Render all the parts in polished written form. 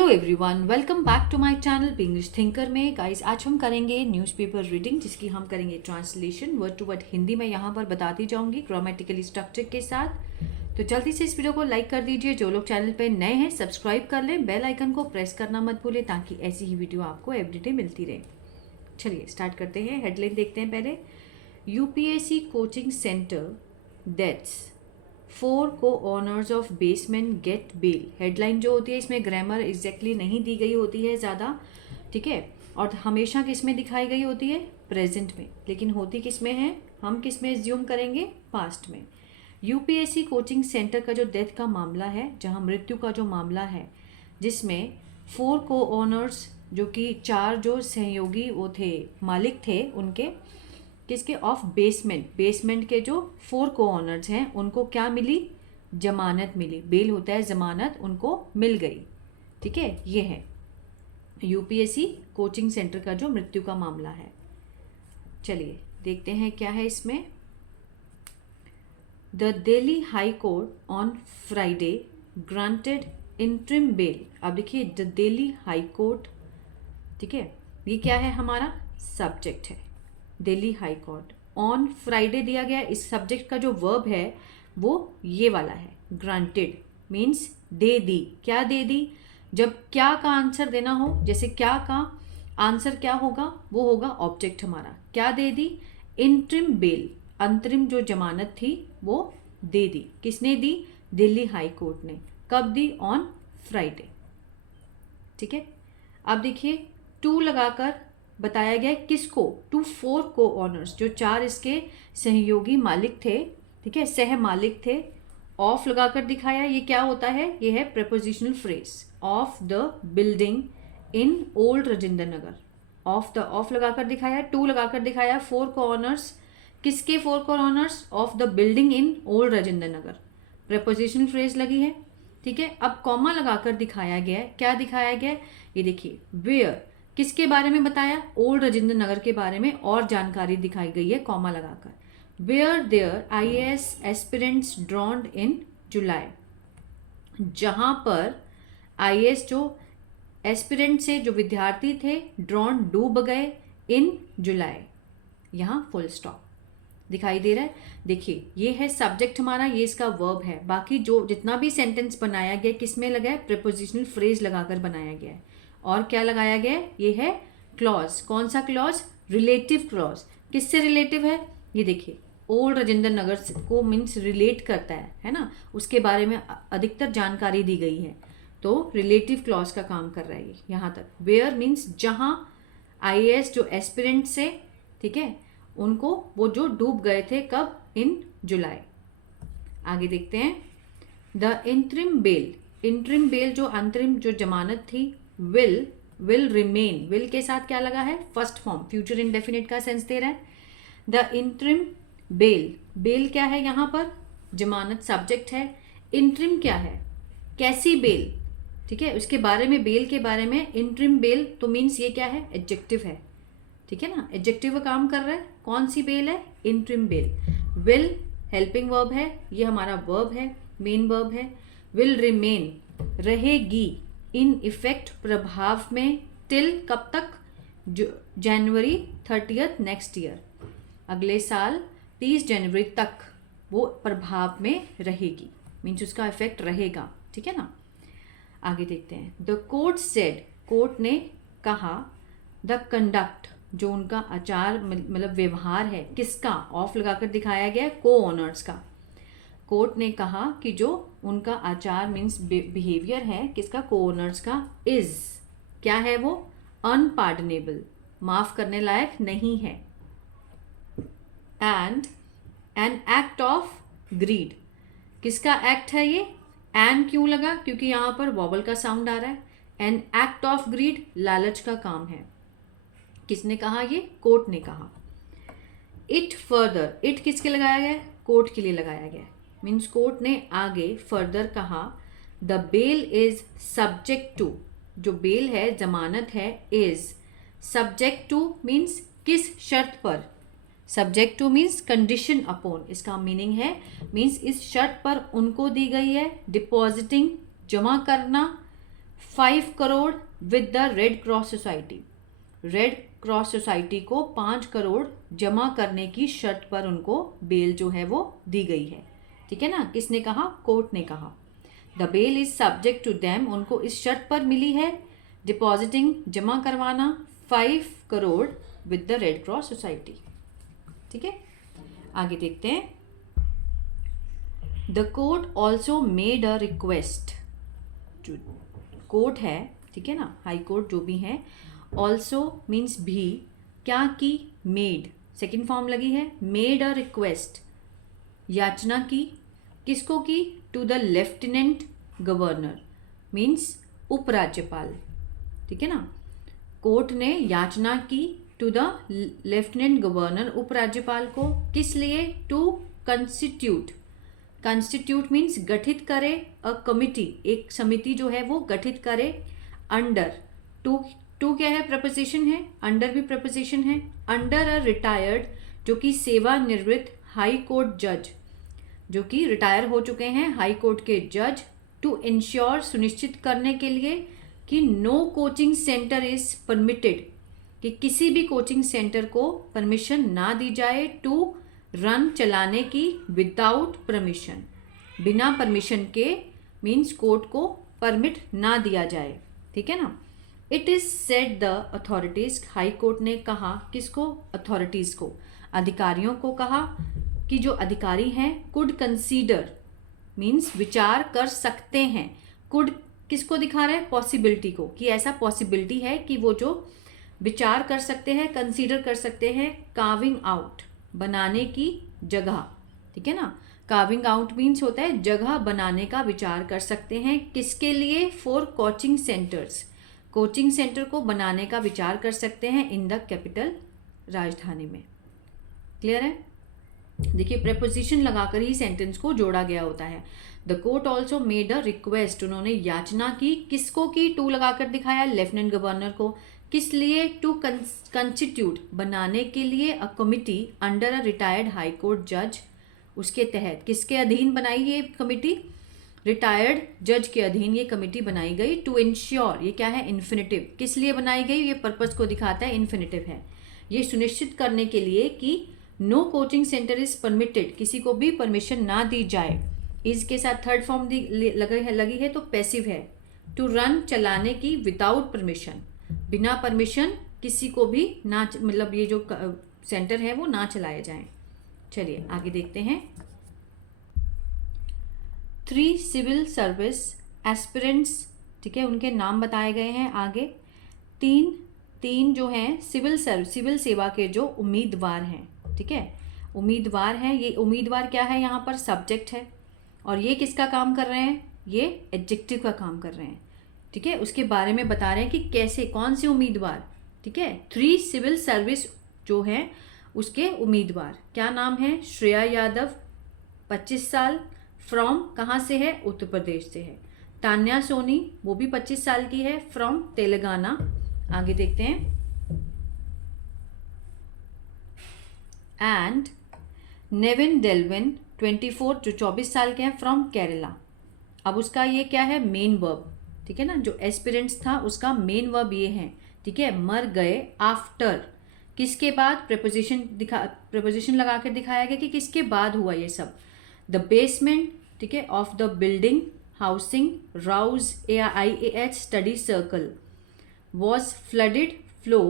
Hello everyone, welcome back to my channel English thinker में। Guys, आज हम करेंगे न्यूज़पेपर रीडिंग, जिसकी हम करेंगे translation word to word Hindi में यहाँ पर बताती जाऊंगी ग्रामेटिकली स्ट्रक्चर के साथ। तो जल्दी से इस वीडियो को लाइक कर दीजिए। जो लोग चैनल पे नए हैं सब्सक्राइब कर लें, बेल आइकन को प्रेस करना मत भूलें ताकि ऐसी ही वीडियो आपको एवरीडे मिलती रहे। चलिए स्टार्ट करते हैं। हेडलाइन देखते हैं पहले। UPSC coaching centre deaths 4 co-owners of basement get bail. Headline जो होती है इसमें ग्रामर एग्जैक्टली नहीं दी गई होती है ज़्यादा, ठीक है। और हमेशा किस में दिखाई गई होती है? प्रेजेंट में। लेकिन होती किस में है? हम किस में एज्यूम करेंगे? पास्ट में। यूपीएससी कोचिंग सेंटर का जो डेथ का मामला है, जहाँ मृत्यु का जो मामला है, जिसमें 4 co-owners जो कि 4 जो सहयोगी वो थे, मालिक थे उनके, किसके? ऑफ बेसमेंट के जो 4 co-owners हैं उनको क्या मिली? जमानत मिली। बेल होता है जमानत, उनको मिल गई, ठीक है। ये है यूपीएससी कोचिंग सेंटर का जो मृत्यु का मामला है। चलिए देखते हैं क्या है इसमें। The Delhi high court on Friday granted interim bell. अब देखिए द दिल्ली हाई कोर्ट, ठीक है, ये क्या है? हमारा सब्जेक्ट है। Delhi high court on Friday दिया गया। इस सब्जेक्ट का जो वर्ब है वो ये वाला है। ग्रांटेड मीन्स दे दी। क्या दे दी? जब क्या का आंसर देना हो, जैसे क्या का आंसर क्या होगा? वो होगा ऑब्जेक्ट हमारा। क्या दे दी? इंटरिम बेल, अंतरिम जो जमानत थी वो दे दी। किसने दी? दिल्ली हाई कोर्ट ने। कब दी? ऑन फ्राइडे, ठीक है। अब देखिए टू लगाकर बताया गया किसको? टू 4 co-owners, जो 4 इसके सहयोगी मालिक थे, ठीक है, सह मालिक थे। ऑफ लगाकर दिखाया। ये क्या होता है? ये है prepositional phrase. Of the building in old Rajinder Nagar. Of लगाकर दिखाया। टू लगाकर दिखाया। 4 co-owners, किसके 4 co-owners? Of the building in old Rajinder Nagar. Prepositional phrase लगी है, ठीक है। अब कॉमा लगाकर दिखाया गया। क्या दिखाया गया? ये देखिए वेयर, किसके बारे में बताया? ओल्ड राजेंद्र नगर के बारे में और जानकारी दिखाई गई है कॉमा लगाकर। Where there IAS aspirants drowned in July. जहां पर आईएएस जो एस्पिरेंट से जो विद्यार्थी थे, ड्रॉन डूब गए इन जुलाई। यहां फुल स्टॉप दिखाई दे रहा है। देखिए ये है सब्जेक्ट हमारा, ये इसका वर्ब है। बाकी जो जितना भी सेंटेंस बनाया गया किस में लगा है? प्रीपोजिशनल फ्रेज लगाकर बनाया गया है। और क्या लगाया गया है? ये है क्लॉज। कौन सा क्लॉज? Relative clause. किससे रिलेटिव है? ये देखिए ओल्ड राजेंद्र नगर को मीन्स रिलेट करता है ना, उसके बारे में अधिकतर जानकारी दी गई है, तो रिलेटिव क्लॉज का काम कर रहा है ये यहाँ तक। वेयर मीन्स जहाँ आईएएस जो एस्पिरेंट से, ठीक है, उनको वो जो डूब गए थे, कब? इन जुलाई। आगे देखते हैं। The interim bell, interim bell जो अंतरिम जो जमानत थी, विल रिमेन। विल के साथ क्या लगा है? फर्स्ट फॉर्म, फ्यूचर इंडेफिनिट का सेंस दे रहा है। द इंटरिम बेल, बेल क्या है यहाँ पर? जमानत सब्जेक्ट है। इंटरिम क्या है? कैसी बेल, ठीक है, उसके बारे में, बेल के बारे में। इंटरिम बेल तो मीन्स ये क्या है? एडजेक्टिव है, ठीक है ना, एडजेक्टिव का काम कर रहा है। कौन सी बेल है? Interim bell. Will helping verb है, ये हमारा वर्ब है, मेन वर्ब है। विल रिमेन, रहेगी, इन इफेक्ट, प्रभाव में, टिल, कब तक? जनवरी 30 नेक्स्ट ईयर, अगले साल 30 जनवरी तक वो प्रभाव में रहेगी, मीन्स उसका इफेक्ट रहेगा, ठीक है ना। आगे देखते हैं। द कोर्ट सेड, कोर्ट ने कहा। द कंडक्ट, जो उनका आचार मतलब व्यवहार है, किसका? ऑफ लगाकर दिखाया गया co-owners का। कोर्ट ने कहा कि जो उनका आचार मीन्स बिहेवियर है, किसका? co-owners का। इज, क्या है वो? अनपार्डनेबल, माफ करने लायक नहीं है। And an act of greed, किसका एक्ट है ये? एंड क्यों लगा? क्योंकि यहां पर वॉवल का साउंड आ रहा है। एन एक्ट ऑफ ग्रीड, लालच का काम है। किसने कहा? ये कोर्ट ने कहा। इट फर्दर, इट किसके लगाया गया? कोर्ट के लिए लगाया गया, मीन्स कोर्ट ने आगे फर्दर कहा। The bail is subject to, जो बेल है जमानत है, इज सब्जेक्ट टू मीन्स किस शर्त पर? Subject two means condition upon, इसका मीनिंग है मीन्स इस शर्त पर उनको दी गई है। डिपॉजिटिंग, जमा करना, 5 crore with the red cross society. Red cross society को 5 करोड़ जमा करने की शर्त पर उनको बेल जो है वो दी गई है। ठीक है ना, किसने कहा? कोर्ट ने कहा। The bail is subject to them, उनको इस शर्त पर मिली है डिपॉजिटिंग, जमा करवाना 5 crore with the red cross society. ठीक है, आगे देखते हैं। The court also made a request, जो कोर्ट है, ठीक है ना, हाई कोर्ट जो भी है, ऑल्सो मीन्स भी, क्या की? मेड, सेकेंड फॉर्म लगी है, मेड अ रिक्वेस्ट, याचना की, किसको की? To the lieutenant governor means उपराज्यपाल। ठीक है ना, कोर्ट ने याचना की टू द लेफ्टिनेंट गवर्नर, उपराज्यपाल को, किस लिए? टू कंस्टिट्यूट, कंस्टिट्यूट मीन्स गठित करे, अ कमिटी, एक समिति जो है वो गठित करे, अंडर, टू क्या है? प्रपोजिशन है, अंडर भी प्रपोजिशन है, अंडर अ रिटायर्ड, जो कि सेवानिवृत्त हाई कोर्ट जज, जो कि रिटायर हो चुके हैं हाई कोर्ट के जज, टू इंश्योर, सुनिश्चित करने के लिए कि no coaching centre is permitted, कि किसी भी कोचिंग सेंटर को परमिशन ना दी जाए, टू रन, चलाने की, विदाउट परमिशन, बिना परमिशन के, मीन्स कोर्ट को परमिट ना दिया जाए। ठीक है ना। It is said the authorities, high court ने कहा, किसको? अथॉरिटीज को, अधिकारियों को कहा कि जो अधिकारी हैं कुड कंसीडर मीन्स विचार कर सकते हैं, कुड किसको दिखा रहा है? पॉसिबिलिटी को, कि ऐसा पॉसिबिलिटी है कि वो जो विचार कर सकते हैं, कंसीडर कर सकते हैं, कार्विंग आउट, बनाने की जगह। ठीक है ना, कार्विंग आउट मीन्स होता है जगह बनाने का विचार कर सकते हैं, किसके लिए? For coaching centres, coaching centre को बनाने का विचार कर सकते हैं इन द कैपिटल, राजधानी में। क्लियर है? देखिए, प्रेपोजिशन लगाकर ही सेंटेंस को जोड़ा गया होता है। The court also made a request, उन्होंने याचना की, किसको की? टू लगाकर दिखाया, लेफ्टिनेंट गवर्नर को, किस लिए? टू कंस्टिट्यूट, बनाने के लिए, a committee under a retired high court जज, उसके तहत, किसके अधीन बनाई ये कमिटी? रिटायर्ड जज के अधीन ये कमिटी बनाई गई। टू इंश्योर, ये क्या है? इन्फिनेटिव, किस लिए बनाई गई? ये पर्पस को दिखाता है, इन्फिनेटिव है, ये सुनिश्चित करने के लिए कि no coaching centre is permitted, किसी को भी परमिशन ना दी जाए। इज के साथ थर्ड फॉर्म लगी है तो पैसिव है। टू रन, चलाने की, विदाउट परमिशन, बिना परमिशन किसी को भी ना, मतलब ये जो सेंटर है वो ना चलाए जाएं। चलिए आगे देखते हैं। 3 सिविल सर्विस एस्पिरेंट्स, ठीक है, उनके नाम बताए गए हैं आगे। तीन जो हैं सिविल सेवा के जो उम्मीदवार हैं, ठीक है, उम्मीदवार हैं। ये उम्मीदवार क्या है? यहाँ पर सब्जेक्ट है, और ये किसका काम कर रहे हैं? ये एडजेक्टिव का काम कर रहे हैं। ठीक है, उसके बारे में बता रहे हैं कि कैसे, कौन से उम्मीदवार। ठीक है, 3 सिविल सर्विस जो हैं उसके उम्मीदवार, क्या नाम है? श्रेया यादव 25 साल, फ्रॉम कहाँ से है? उत्तर प्रदेश से है। तान्या सोनी, वो भी 25 साल की है, फ्रॉम तेलंगाना। आगे देखते हैं। एंड नेविन डेल्विन 24, जो 24 साल के हैं, फ्रॉम केरला। अब उसका ये क्या है? Main verb. ठीक है ना, जो एस्पिरेंट्स था उसका मेन वर्ब ये है। ठीक है, मर गए, आफ्टर, किसके बाद? प्रपोजिशन लगा कर दिखाया गया कि किसके बाद हुआ ये सब। द बेसमेंट, ठीक है, of the building housing Rau's AIAH study circle was flooded flow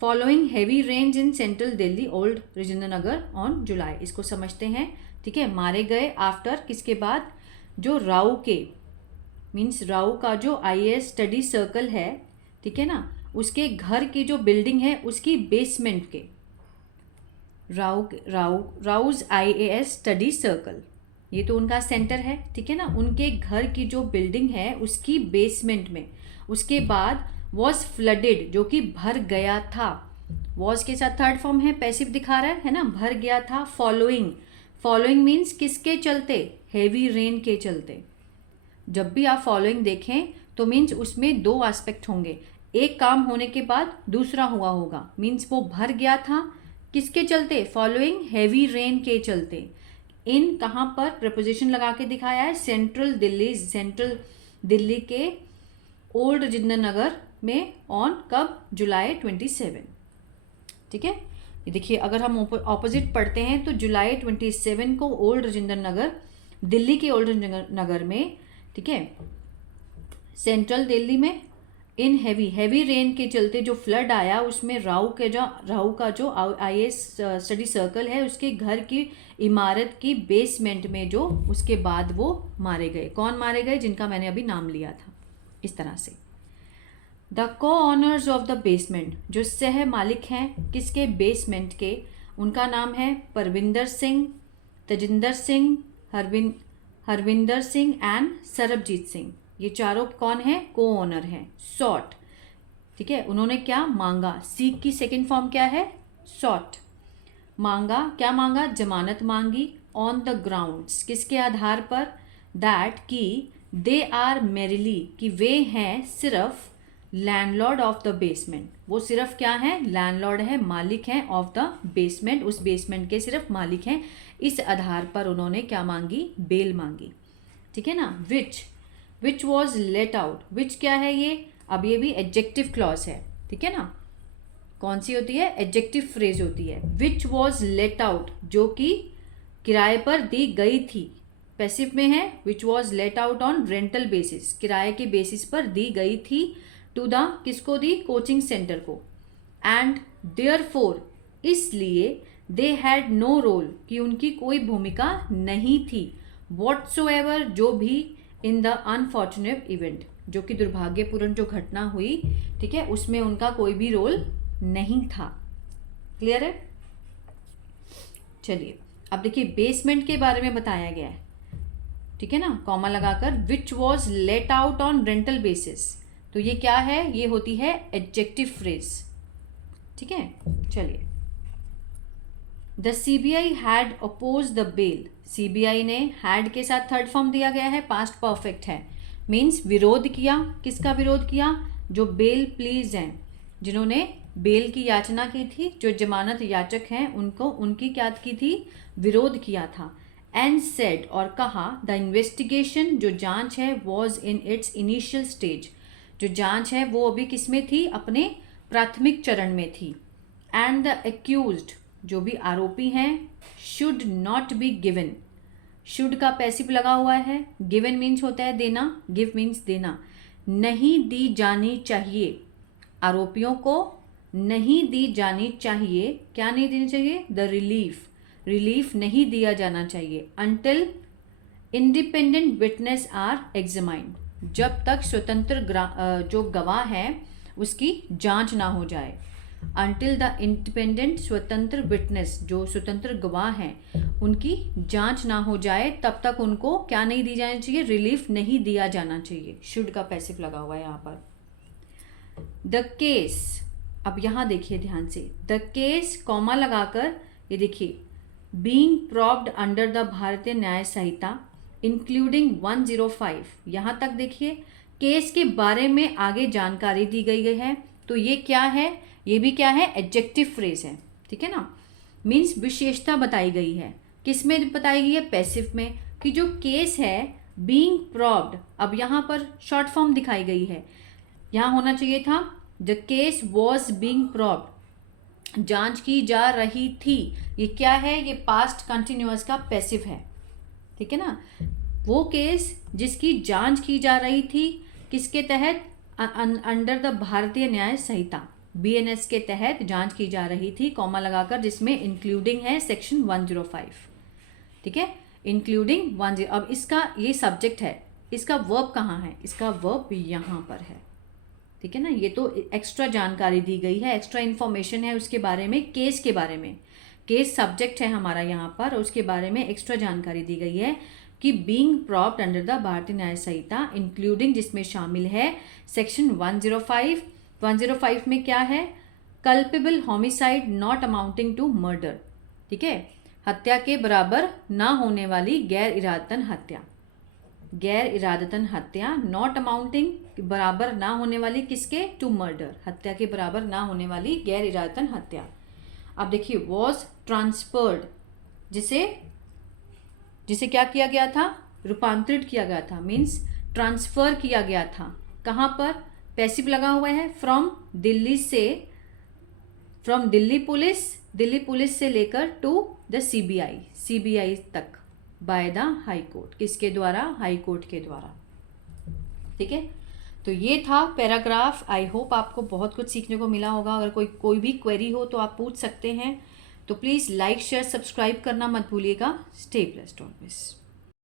following heavy rains in central Delhi old Rajinder Nagar on July. इसको समझते हैं। ठीक है, मारे गए आफ्टर, किसके बाद? जो राव के मीन्स राव का जो IAS स्टडी सर्कल है, ठीक है ना, उसके घर की जो बिल्डिंग है उसकी बेसमेंट के, राउज IAS स्टडी सर्कल, ये तो उनका सेंटर है। ठीक है ना, उनके घर की जो बिल्डिंग है उसकी बेसमेंट में, उसके बाद वॉज फ्लडेड, जो कि भर गया था। वॉज के साथ थर्ड फॉर्म है, पैसिव दिखा रहा है ना, भर गया था। फॉलोइंग मीन्स किसके चलते? हेवी रेन के चलते। जब भी आप फॉलोइंग देखें तो मीन्स उसमें 2 एस्पेक्ट होंगे, एक काम होने के बाद दूसरा हुआ होगा। मीन्स वो भर गया था किसके चलते? फॉलोइंग हैवी रेन के चलते। इन कहाँ पर? प्रपोजिशन लगा के दिखाया है, सेंट्रल दिल्ली के ओल्ड राजेंद्र नगर में ऑन कब, जुलाई 27। ठीक है, ये देखिए अगर हम ऑपोजिट पढ़ते हैं तो जुलाई 27 को ओल्ड राजेंद्र नगर, दिल्ली के ओल्ड राजेंद्र नगर में, ठीक है, सेंट्रल दिल्ली में इन हैवी रेन के चलते जो फ्लड आया उसमें राहु का जो IAS स्टडी सर्कल है उसके घर की इमारत की बेसमेंट में जो उसके बाद वो मारे गए। कौन मारे गए? जिनका मैंने अभी नाम लिया था। इस तरह से द को ऑनर्स ऑफ द बेसमेंट, जो सह मालिक हैं किसके, बेसमेंट के, उनका नाम है परविंदर सिंह, तजिंदर सिंह, हरविंदर सिंह एंड सरबजीत सिंह। ये चारों कौन है? को ओनर हैं। सॉट, ठीक है, उन्होंने क्या मांगा, सीक की सेकंड फॉर्म क्या है? सॉट। मांगा, क्या मांगा? जमानत मांगी। ऑन द ग्राउंड्स, किसके आधार पर? दैट, कि दे आर मेरिली, कि वे हैं सिर्फ लैंडलॉर्ड ऑफ द बेसमेंट। वो सिर्फ क्या है? लैंडलॉर्ड है, मालिक हैं ऑफ द बेसमेंट, उस बेसमेंट के सिर्फ मालिक हैं। इस आधार पर उन्होंने क्या मांगी? बेल मांगी। ठीक है ना। विच वॉज लेट आउट, विच क्या है ये? अब ये भी एडजेक्टिव क्लॉज है, ठीक है ना। कौन सी होती है? एडजेक्टिव फ्रेज होती है। विच वॉज लेट आउट, जो कि किराए पर दी गई थी, पैसिव में है। Which was let out on rental basis, किराए के बेसिस पर दी गई थी। टू द, किसको दी? कोचिंग सेंटर को। एंड देयरफॉर, इसलिए, दे हैड नो रोल, कि उनकी कोई भूमिका नहीं थी। व्हाटसोएवर, जो भी, इन द अनफॉर्चुनेट इवेंट, जो कि दुर्भाग्यपूर्ण जो घटना हुई, ठीक है, उसमें उनका कोई भी रोल नहीं था। क्लियर है? चलिए अब देखिए बेसमेंट के बारे में बताया गया है, ठीक है ना, कॉमा लगाकर। Which was let out on rental basis, तो ये क्या है? ये होती है एडजेक्टिव फ्रेज, ठीक है। चलिए, the CBI had oppose the bail, CBI ने, हैड के साथ थर्ड फॉर्म दिया गया है, पास्ट परफेक्ट है, मीन्स विरोध किया। किसका विरोध किया? जो बेल प्लीज हैं, जिन्होंने बेल की याचना की थी, जो जमानत याचक हैं, उनको, उनकी क्या की थी? विरोध किया था। एंड सेड, और कहा, द इन्वेस्टिगेशन, जो जांच है, was in its initial stage, जो जांच है वो अभी किस में थी? अपने प्राथमिक चरण में थी। एंड द एक्यूज्ड, जो भी आरोपी हैं, should not be given, should का पैसिव लगा हुआ है, गिवन मीन्स होता है देना, गिव मीन्स देना, नहीं दी जानी चाहिए, आरोपियों को नहीं दी जानी चाहिए। क्या नहीं देनी चाहिए? द रिलीफ, रिलीफ नहीं दिया जाना चाहिए। Until independent witness are examined, जब तक स्वतंत्र जो गवाह है उसकी जांच ना हो जाए। अंटिल द इंडिपेंडेंट, स्वतंत्र विटनेस, जो स्वतंत्र गवाह हैं, उनकी जांच ना हो जाए तब तक उनको क्या नहीं दी जानी चाहिए? रिलीफ नहीं दिया जाना चाहिए। शुड का पैसिव लगा हुआ है यहाँ पर। द केस, अब यहाँ देखिए ध्यान से, द केस कॉमा लगाकर, ये देखिए, बीइंग प्रॉब्ड अंडर द भारतीय न्याय संहिता इंक्लूडिंग 105, यहाँ तक देखिए केस के बारे में आगे जानकारी दी गई है। तो ये क्या है? ये भी क्या है? एडजेक्टिव फ्रेज है, ठीक है ना। मीन्स विशेषता बताई गई है। किस में बताई गई है? पैसिव में, कि जो केस है बीइंग प्रॉब्ड, अब यहाँ पर शॉर्ट फॉर्म दिखाई गई है, यहाँ होना चाहिए था द केस वॉज बीइंग प्रॉब्ड, जांच की जा रही थी। ये क्या है? ये पास्ट कंटिन्यूअस का पैसिव है, ठीक है ना। वो केस जिसकी जांच की जा रही थी, किसके तहत? अंडर द भारतीय न्याय संहिता, BNS के तहत जांच की जा रही थी, कॉमा लगाकर, जिसमें इंक्लूडिंग है सेक्शन 105, ठीक है, इंक्लूडिंग 10। अब इसका ये सब्जेक्ट है, इसका वर्ब कहाँ है? इसका वर्ब यहाँ पर है, ठीक है ना। ये तो एक्स्ट्रा जानकारी दी गई है, एक्स्ट्रा इन्फॉर्मेशन है उसके बारे में, केस के बारे में। केस सब्जेक्ट है हमारा यहाँ पर, और उसके बारे में एक्स्ट्रा जानकारी दी गई है कि बीइंग प्रॉब्ड अंडर द भारतीय न्याय संहिता इंक्लूडिंग, जिसमें शामिल है सेक्शन 105। 105 में क्या है? Culpable homicide not amounting to murder, ठीक है, हत्या के बराबर ना होने वाली गैर इरादतन हत्या, गैर इरादतन हत्या, नॉट अमाउंटिंग, बराबर ना होने वाली किसके? टू मर्डर, हत्या के बराबर ना होने वाली गैर इरादतन हत्या। अब देखिए, वॉज ट्रांसफर्ड, जिसे क्या किया गया था? रूपांतरित किया गया था, मीन्स ट्रांसफर किया गया था। कहाँ पर? पैसिव लगा हुआ है फ्रॉम दिल्ली से लेकर टू द सीबीआई तक बाय द हाई कोर्ट, किसके द्वारा? हाई कोर्ट के द्वारा। ठीक है, तो ये था पैराग्राफ। आई होप आपको बहुत कुछ सीखने को मिला होगा। अगर कोई भी क्वेरी हो तो आप पूछ सकते हैं। तो प्लीज़ लाइक शेयर सब्सक्राइब करना मत भूलिएगा। Stay blessed always.